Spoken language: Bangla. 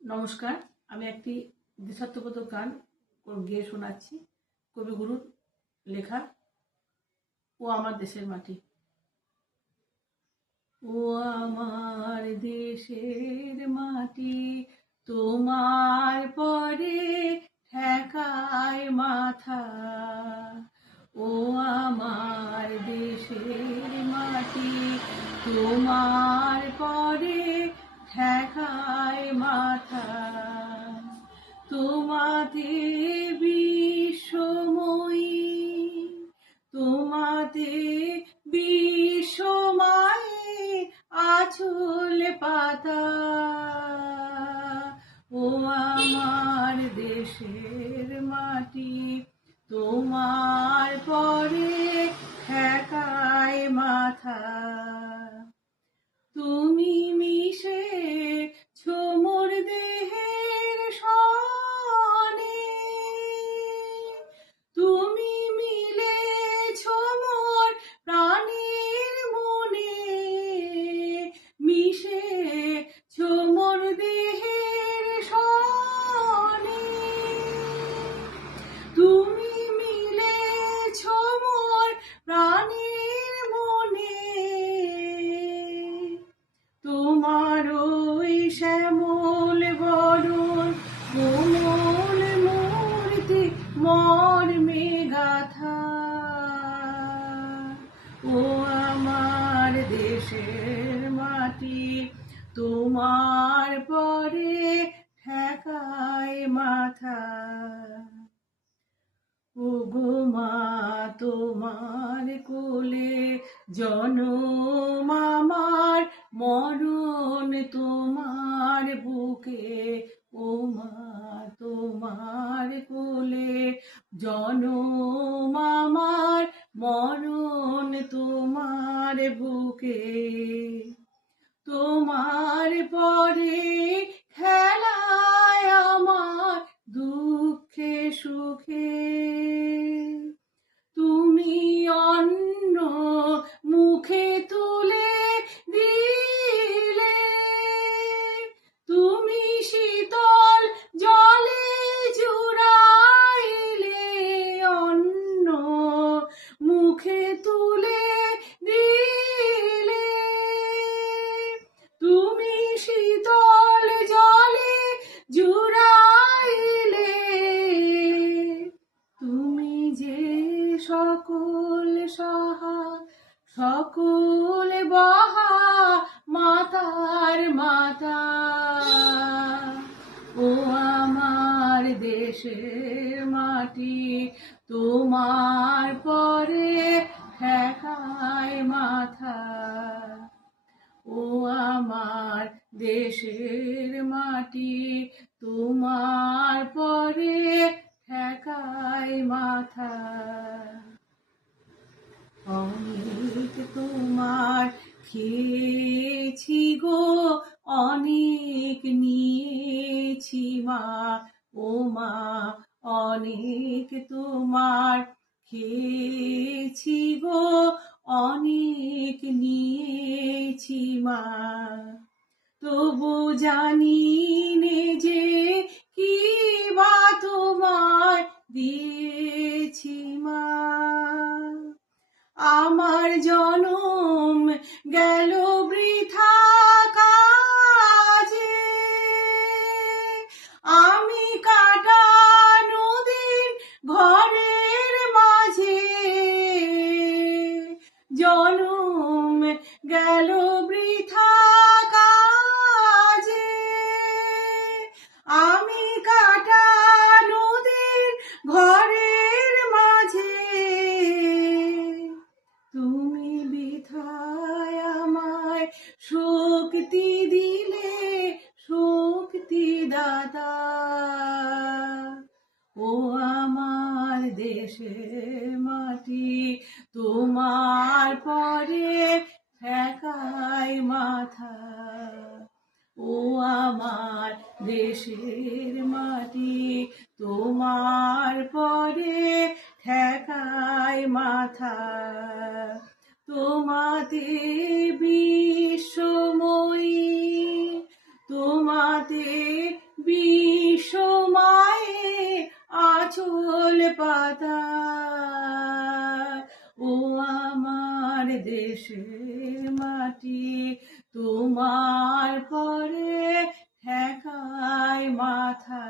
নমস্কার, আমি একটি দেশাত্মবোধক গান গেয়ে শোনাচ্ছি। কবিগুরুর লেখা ও আমার দেশের মাটি। ও আমার দেশের মাটি, তোমার পরে ঠেকায় মাথা। ও আমার দেশের মাটি, তোমার পরে ঠেকায় মাথা। তোমাতে বিশ্বময়ী, তোমাতে বিশ্বময়ী আঁচল পাতা। ও আমার দেশের মাটি, তোমার পরে ঠেকায় মাথা। তুমি মিশে মোর দেহের সনে, তুমি মিলেছ মোর প্রাণের মনে, মিশে মোর দেহের সনে। তুমি মিলেছ মোর প্রাণের মনে, তোমার ওই শ্যামল বরণ কোমল মূর্তি মর্মে গাথা। ও আমার দেশের মাটি, তোমার পরে ঠেকায় মাথা। ওগো মা, তোমার কোলে জনম আমার, মরণ তোমার বুকে। ও মা, তোমার কোলে জনম আমার, মরণ তোমার বুকে। তোমার পরে খেলায় আমার দুঃখে সুখে, তুমি অন্ন মুখে তুলে দিলে, তুমি শীতল জলে জুড়াইলে, অন্ন মুখে তুলে দিলে, তুমি শীতল জলে জুড়াইলে। তুমি যে সকল সহা সকল বহা মাতার মাতা। ও আমার দেশের মাটি, তোমার পরে ঠেকায় মাথা। ও আমার দেশের মাটি, তোমার পরে ঠেকায় মাথা। অনেক তোমার খেয়েছি গো, অনেক নিয়েছি মা। ও মা, অনেক তোমার খেয়েছি গো, অনেক নিয়েছি মা। তবু জানি নে যে কি বা তোমায় দিয়েছি মা। আমার জনম গেল বৃথা কাজে, আমি কাটানো দিন ঘরের মাঝে। জনম গেল বৃথা কাজে, আমি কাটানো দিন ঘরের মাঝে। তুমি বিধায় আমায় শক্তি দিলে, শক্তি দাতা। ও আমার দেশের মাটি, তোমার পরে ঠেকায় মাথা। ও আমার দেশের মাটি, তোমার পরে ঠেকায় মাথা। তোমাতে বিশ্বময়ী, তোমাতে বিশ্বমায়ে আঁচল পাতা, ও আমার দেশের মাটি তোমার পরে ঠেকায় মাথা।